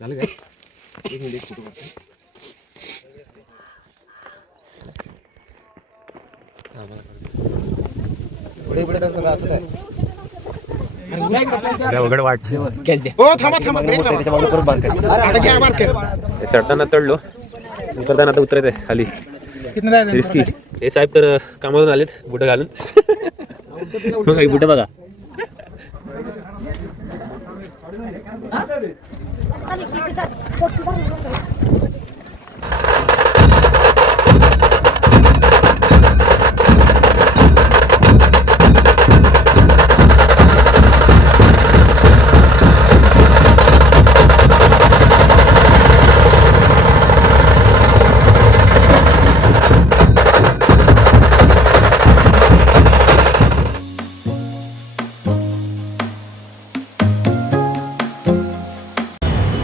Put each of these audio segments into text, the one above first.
झालं काय? एक मिनिट फोटो काढतो. पुढे पुढे सगळं असं आहे. अवघड वाटते. हो थांबा थांबा ब्रेक लावा. चढताना चढलो, उतरताना आता उतरत आहे खाली. रिस्की. हे साहेब तर कामावरून आलेत बुटं घालून. बुटं बघा.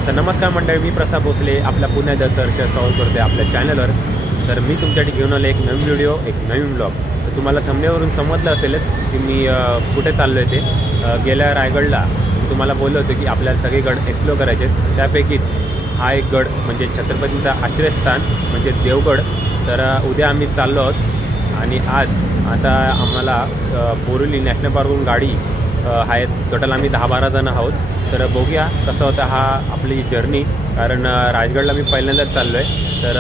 तर नमस्कार मंडळी, मी प्रसाद भोसले आपल्या पुण्याच्या सरच्या सॉल्व करते आपल्या चॅनलवर. तर मी तुमच्यासाठी घेऊन आलो एक नवीन व्हिडिओ, एक नवीन ब्लॉग. तर तुम्हाला थंबनेलवरून समजलं असेलच की मी कुठे चाललो आहे ते. गेल्या रायगडला तुम्हाला बोललो होतो की आपल्याला सगळे गड एक्सप्लोर करायचे. त्यापैकीच हा एक गड म्हणजे छत्रपतींचा आश्रयस्थान म्हणजे देवगड. तर उद्या आम्ही चाललो आहोत आणि आता आम्हाला बोरिवली नॅशनल पार्कवरून गाडी आहेत. टोटल आम्ही 10-12 जण आहोत. तर बघूया कसं होतं हा आपली जर्नी. कारण राजगडला मी पहिल्यांदाच चाललो आहे. तर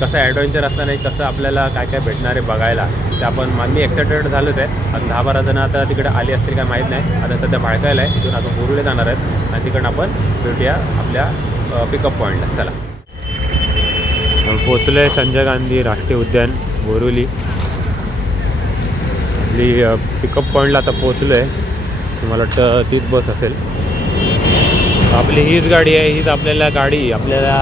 कसं ॲडव्हेंचर असताना कसं आपल्याला काय काय भेटणार आहे बघायला ते आपण मी एक्सायटेड झालोच आहे. अजून 10-12 जण आता तिकडे आली असतील काय माहीत नाही. आता सध्या भाळकायला आहे, तिथून आता बोरुले जाणार आहेत आणि तिकडनं आपण भेटूया आपल्या पिकअप पॉईंटला. चला, पोचलो आहे संजय गांधी राष्ट्रीय उद्यान बोरिवली. आपली पिकअप पॉईंटला आता पोचलो आहे. तुम्हाला वाटतं तीच बस असेल. आपली हीच गाडी आहे. हीच आपल्याला गाडी आपल्याला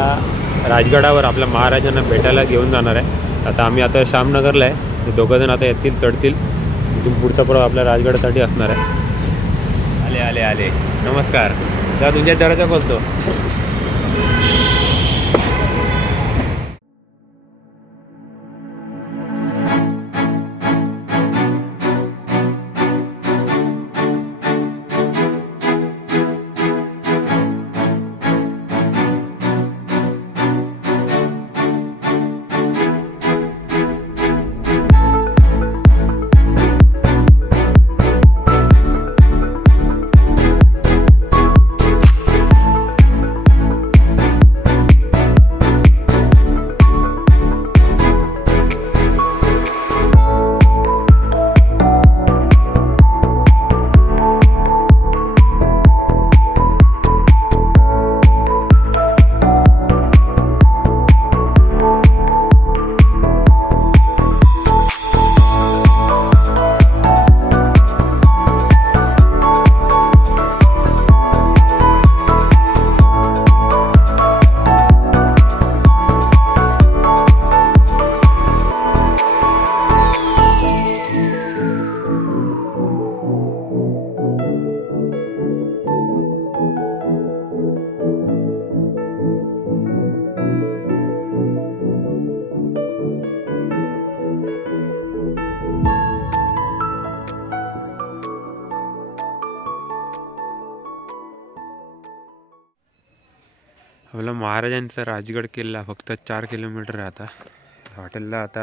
राजगडावर आपल्या महाराजांना भेटायला घेऊन जाणार आहे. आता आम्ही आता श्यामनगरला आहे. ते दोघंजण आता येतील, चढतील. तिथून पुढचा प्रवास आपल्या राजगडासाठी असणार आहे. आले आले आले, नमस्कार. त्या तुमच्या दराचा बोलतो. आपला महाराजांचा राजगड किल्ला फक्त 4 किलोमीटर आहे. आता हॉटेलला आता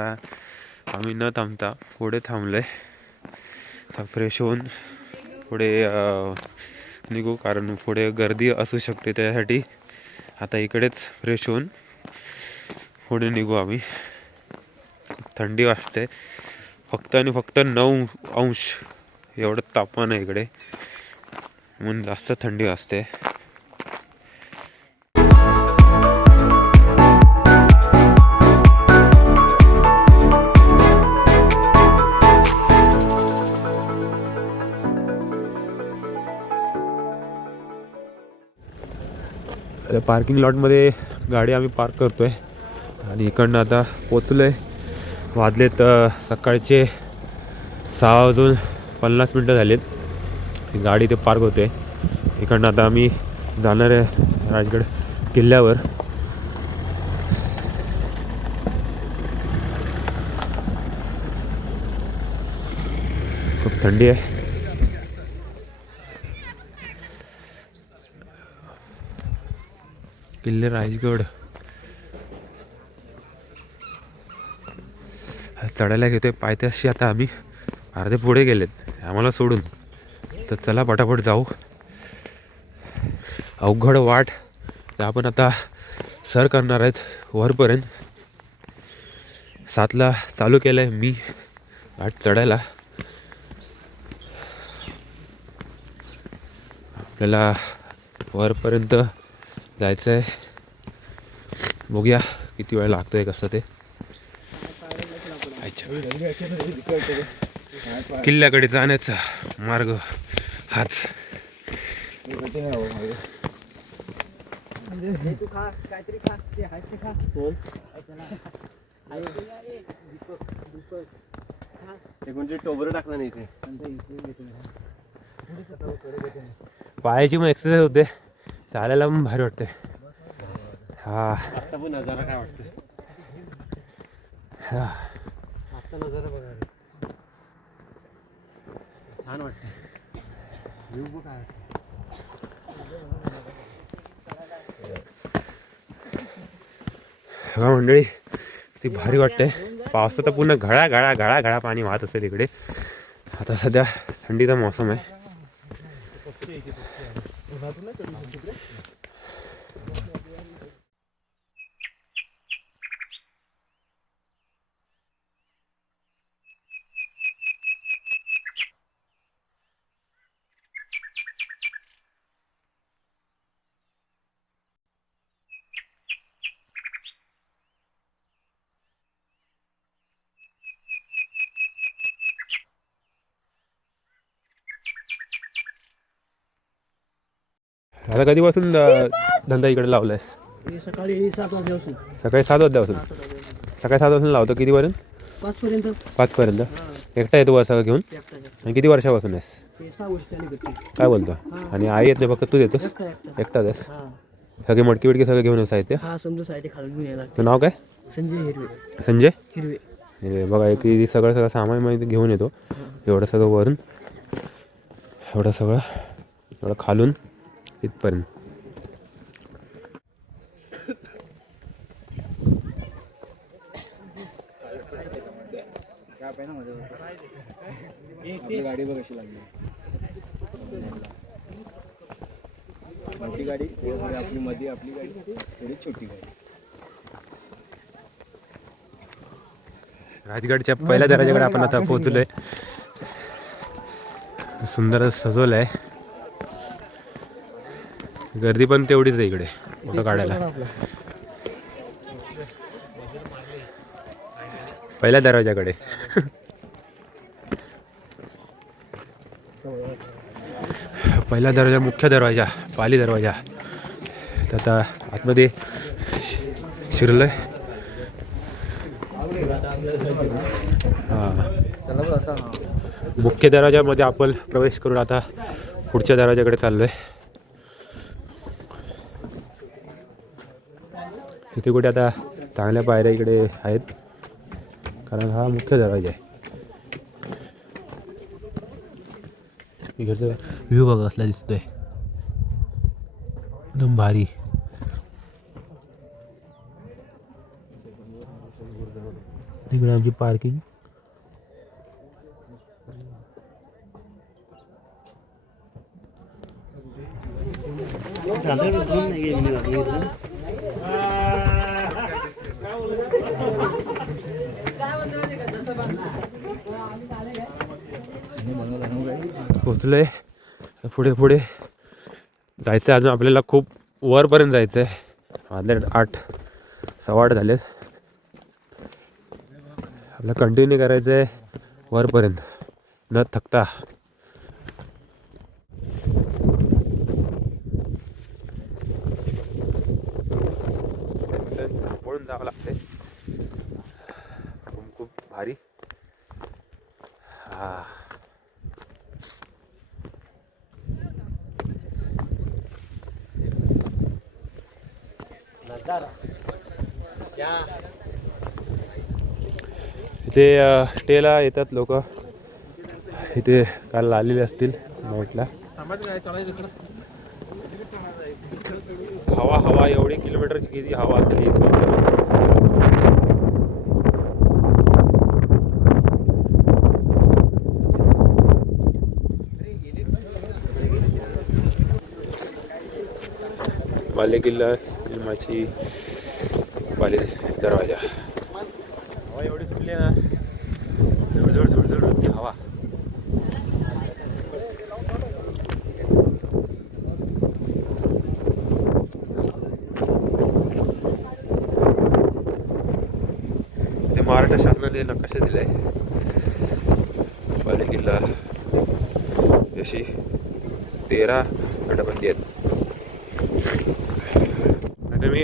आम्ही न थांबता पुढे थांबलो आहे. आता फ्रेश होऊन पुढे निघू, कारण पुढे गर्दी असू शकते. त्यासाठी आता इकडेच फ्रेश होऊन पुढे निघू आम्ही. थंडी वाजते. फक्त आणि फक्त 9 अंश एवढं तापमान आहे इकडे, म्हणून जास्त थंडी वाजते. पार्किंग लॉटमध्ये गाडी आम्ही पार्क करतो आहे आणि इकडनं आता पोचलो आहे. वाजलेत सकाळचे 6:50 झालेत. गाडी ते पार्क होते. इकडनं आता आम्ही जाणार आहे राजगड किल्ल्यावर. खूप थंडी आहे. किल्ले राजगड चढायला घेतोय पायथ्याशी. आता आम्ही अर्धे पुढे गेलेत आम्हाला सोडून, तर चला पटापट जाऊ. अवघड वाट आपण आता सर करणार आहेत वरपर्यंत. 7ला चालू केलं आहे मी वाट चढायला. आपल्याला वरपर्यंत जायचं आहे. बघूया किती वेळ लागतो आहे कसं ते. किल्ल्याकडे जाण्याचा मार्ग हाच. टोबर टाकला नाही इथे. पायाची मग एक्सरसाइज होते, चालायला पण भारी वाटते. हा आता पण नजारा काय वाटतं. आता नजारा बघा छान वाटतं. व्ह्यू काय बघा मंडळी ती भारी वाटते. पावसात तर पूर्ण घळा घळा घळा घळा पाणी वाहत असेल इकडे. आता सध्या थंडीचा मौसम आहे. आता कधीपासून धंदा इकडे लावलायस? सकाळी 7 वाजल्यापासून. सकाळी 7 वाजल्यापासून. सकाळी 7 वाजून लावतो. कितीपर्यंत? 5 पर्यंत. 5 पर्यंत. एकटा येतो बस सगळं घेऊन? आणि किती वर्षापासून आहेस? 6 वर्ष झाली. काय बोलतो? आणि आई येत नाही फक्त तू येतोस? एकटाच आहेस? सगळे मटकी बिटकी सगळं घेऊन साहित्य? हा समजा साहित्य खालून घेऊन यायला. तुझं नाव काय? संजय हिरवे. संजय हिरवे. हे बघा की सगळं सामान माहिती घेऊन येतो. एवढं सगळं वरून, एवढं सगळं, एवढं खालून इथपर्यंत. गाडी बघ कशी लागली. मोठी गाडी आपली मध्ये, आपली गाडी थोडी छोटी गाडी. राजगडच्या पहिल्या दरवाजाकडे आपण आता पोहोचलोय. सुंदर सजवलं आहे. गर्दी पण तेवढीच आहे इकडे फोटो काढायला. पहिल्या दरवाजाकडे पहिला दरवाजा, मुख्य दरवाजा, पाली दरवाजा. आता आतमध्ये शिरलोय. मुख्य दरवाजामध्ये आपण प्रवेश करून आता पुढच्या दरवाजाकडे चाललोय. इथे कुठे आता चांगल्या पायऱ्या इकडे आहेत, कारण हा मुख्य दरवाजा आहे. इकडचा व्ह्यू बघा कसला दिसतोय, एकदम भारी. इकडे आमची पार्किंग. पोचलोय. पुढे पुढे जायचं आहे. अजून आपल्याला खूप वरपर्यंत जायचं आहे. वाजले 8, 8:15 झाले. आपल्याला कंटिन्यू करायचं आहे वरपर्यंत न थकता. पळून जावं लागते. खूप भारी. हा इथे स्टेला येतात लोक. इथे काल आलेले असतील नाईटला. हवा एवढी किलोमीटरची किती हवा असेल इथं. बाले किल्ला सिनेमाची बाले दरवाजा. हवा एवढी सुटली ना, धुळधुळ होती हवा. ते महाराष्ट्र शासनाने नकाशा दिलाय बाले किल्ला. अशी 13 तटबंदी आहेत. आता मी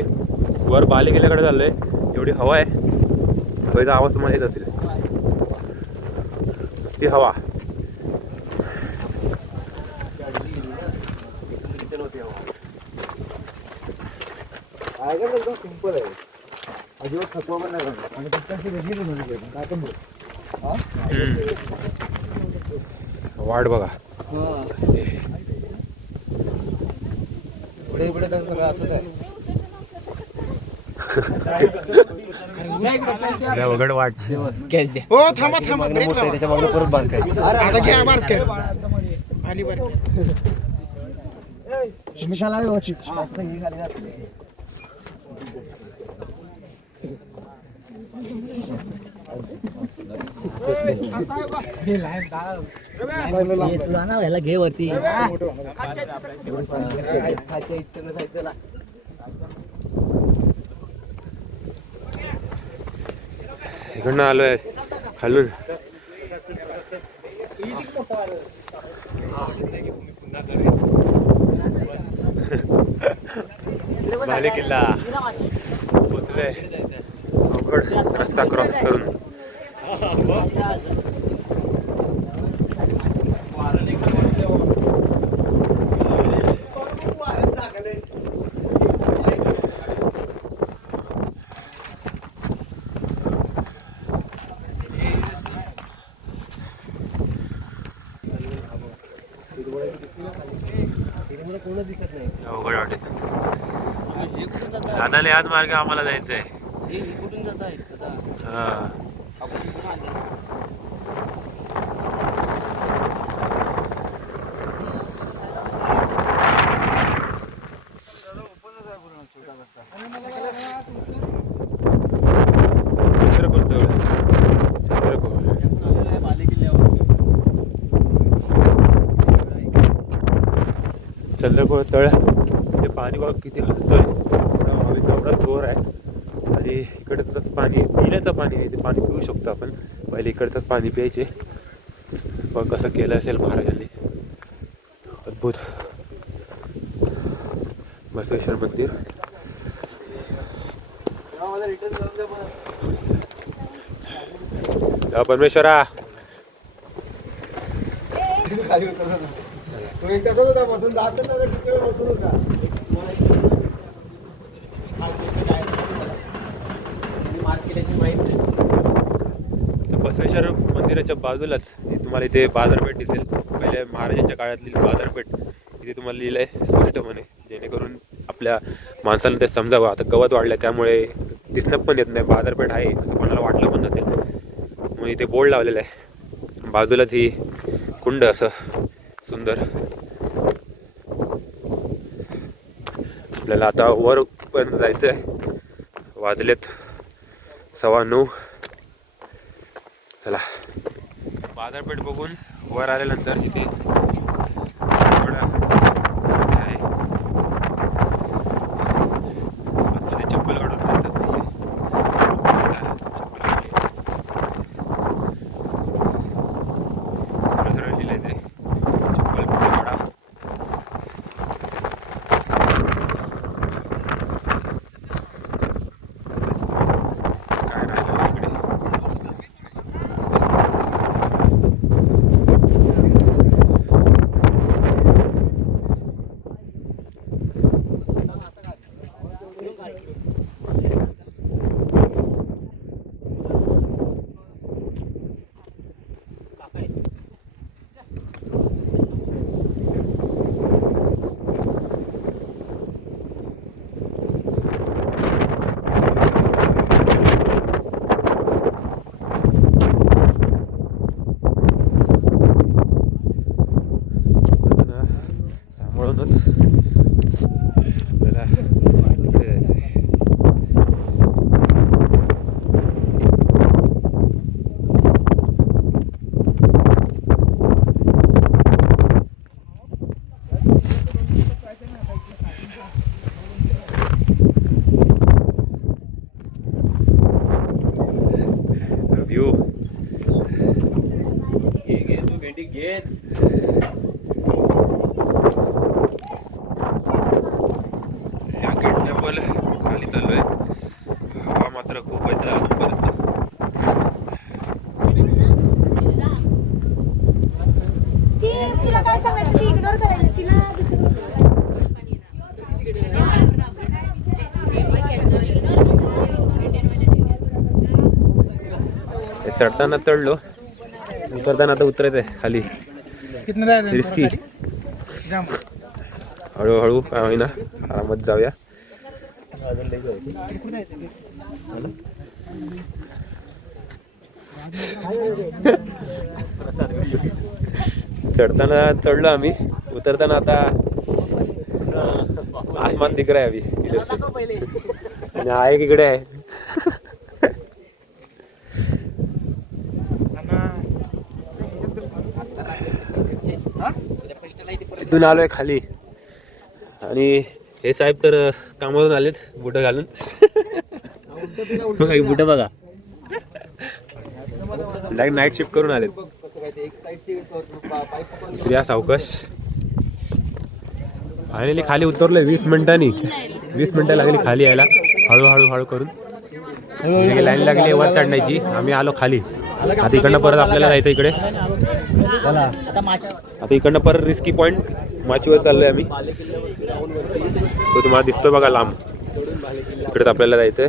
वर बाले किल्ल्याकडे चाललोय. एवढी हवा आहे, हवेचा आवाज तुम्हाला येत असेल. ती हवा सिंपल आहे, अजिबात थकवा पण नाही करणार. आणि काय पण वाट बघा. पुढे पुढे सगळं असंच आहे. वगड वाट. हो थांबा थांबा ब्रेक लावा. त्याच्या मागणं परत बारक आहे. आता घ्या बारक आली बारक. तुला ना ह्याला घे वरती. इकडनं आलोय खालून. बाले किल्ला पोचलोय. अवघड रस्ता क्रॉस करून. अवघड वाटेल. दादाने आज मार्ग आम्हाला जायचं आहे. हा चंद्रपूर तळ. ते पाणी बघा किती हलतोय. हवेचा एवढा जोर आहे. आणि इकडचंच पाणी, पिण्याचं पाणी आहे. ते पाणी पिऊ शकतो आपण. पहिले इकडचंच पाणी प्यायचे. बघ कसं केलं असेल महाराजांनी. अद्भुत. बसवेश्वर मंदिर. परमेश्वरा बसवेश्वर मंदिराच्या बाजूलाच तुम्हाला इथे बाजारपेठ दिसेल. पहिले महाराजांच्या काळातली बाजारपेठ इथे तुम्हाला लिहिलंय स्पष्टपणे, जेणेकरून आपल्या माणसाला ते समजावं. आता गवत वाढलं त्यामुळे दिसणं पण येत नाही बाजारपेठ आहे असं कोणाला वाटलं पण नसेल. मग इथे बोर्ड लावलेला आहे. बाजूलाच ही कुंड असं सुंदर. आपल्याला आता वर पण जायचं आहे. वाजलेत 9:15. चला बाजारपेठ बघून वर आल्यानंतर इथे चप्पल काढून जायचं नाही. सरळ सरळ लिहिलंय ते चप्पल कुठे काढा. काय राहिलं इकडे. आपल्याला इकडे जायचं आहे. व्ह्यू घे तू भेंडी घेच. या किडनॅपल खाली चाललोय. हवा मात्र खूप आहे अजूनपर्यंत. तिला काय सांगायचं ती इग्नोर करायला तिला चढताना चढलो, उतरताना आता उतरायचं आहे खाली. रिस्की. हळूहळू काय होईना आरामात जाऊया. चढताना चढलो आम्ही, उतरताना आता आसमान दिख रहा है अभी इधर से. आणि आहे इकडे आहे. तिथून आलोय खाली आणि हे साहेब तर कामावरून आलेत बुट घालून. बुट बघा, नाईट शिफ्ट करून आलेत. या सावकाश फायनली खाली उतरलोय. 20 मिनिटांनी 20 मिनिटं लागली खाली यायला, हळूहळू करून. लाईन लागली वर चढण्याची. आम्ही आलो खाली. आता इकडनं परत आपल्याला जायचं इकडे. आता इकडनं परत रिस्की पॉईंट माचीवर चाललोय आम्ही. तो तुम्हाला दिसतो बघा लांब, इकडेच आपल्याला जायचंय.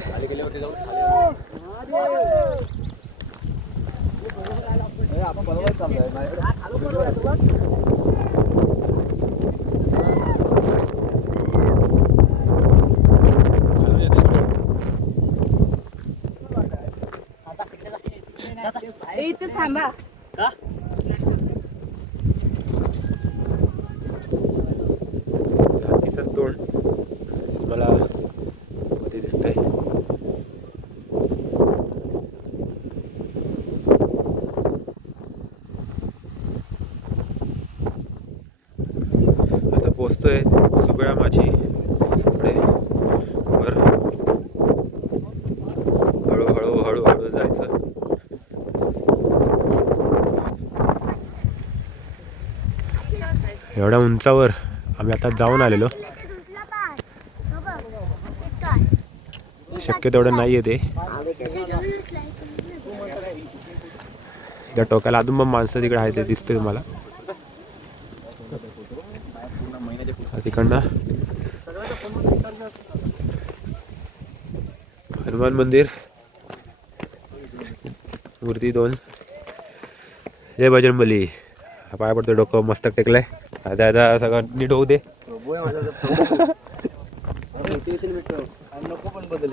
इथे थांबा. हत्तीचं तोंड मला मध्ये दिसतंय. आता पोचतोय सुगळा माझी इकडे वर. हळूहळू जायचं. एवढ्या उंचावर आम्ही आता जाऊन आलेलो. शक्य तेवढं नाही आहे ते. त्या टोकाला अजून मग माणसं तिकडे आहे, ते दिसते तुम्हाला तिकडनं. हनुमान मंदिर, मूर्ती 2. जय बजरंगबली. पाय पडतो, डोकं मस्तक टेकलंय. आता सगळं नीट होऊ दे. नको पण बदल.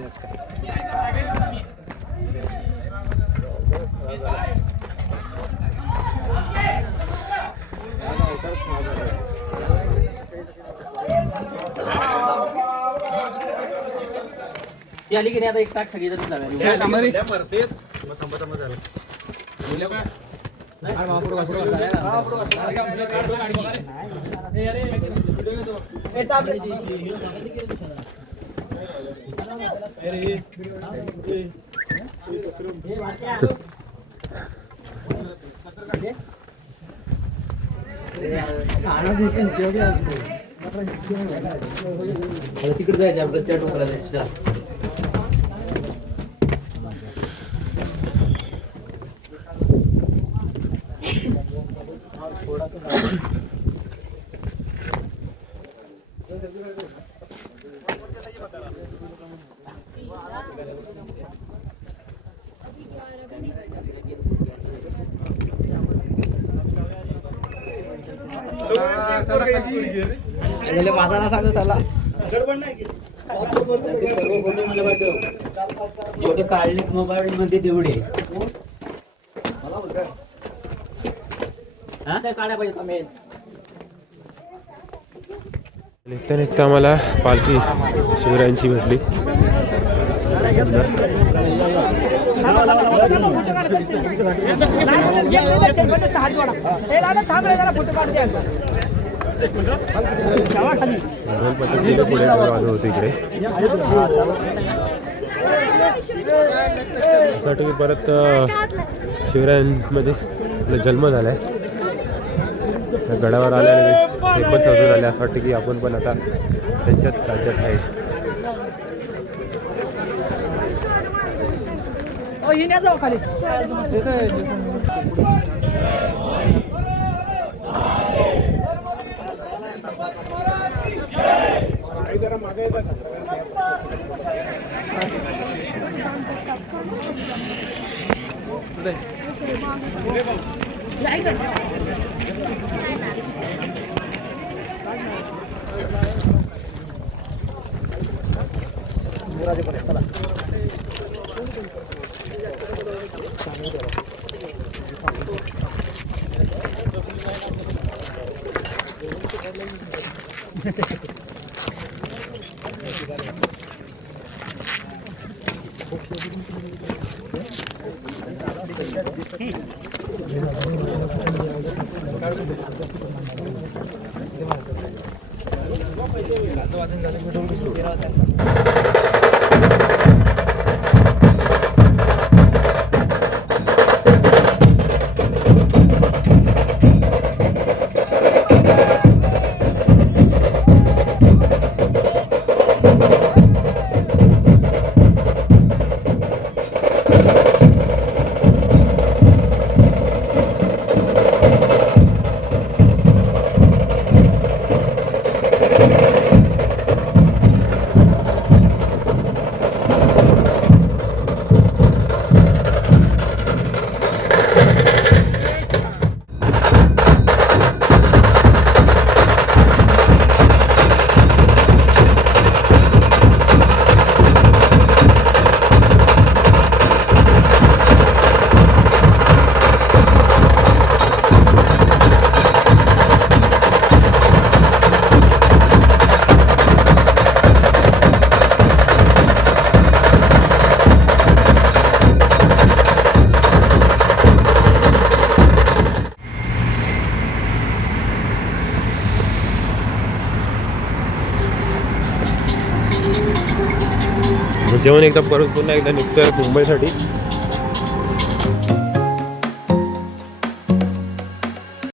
आली की नाही आता एक तास सगळी जण तिकडे जायचं आपलं त्या टोकाला जायचं. माझा सांग चला जेवढे काढले मोबाईल मध्ये तेवढे हा काय काढायला पाहिजे. निघता निघता आम्हाला पालखी शिवरायांची भेटली. पुढे वाजव होते इकडे साठी परत शिवरायांमध्ये जन्म झालाय. गडावर आल्याने ते पण सजून आले. असं वाटतं की आपण पण आता त्यांच्याच राज्यात आहे. जेवण एकदा परत पुन्हा एकदा निघतोय मुंबईसाठी.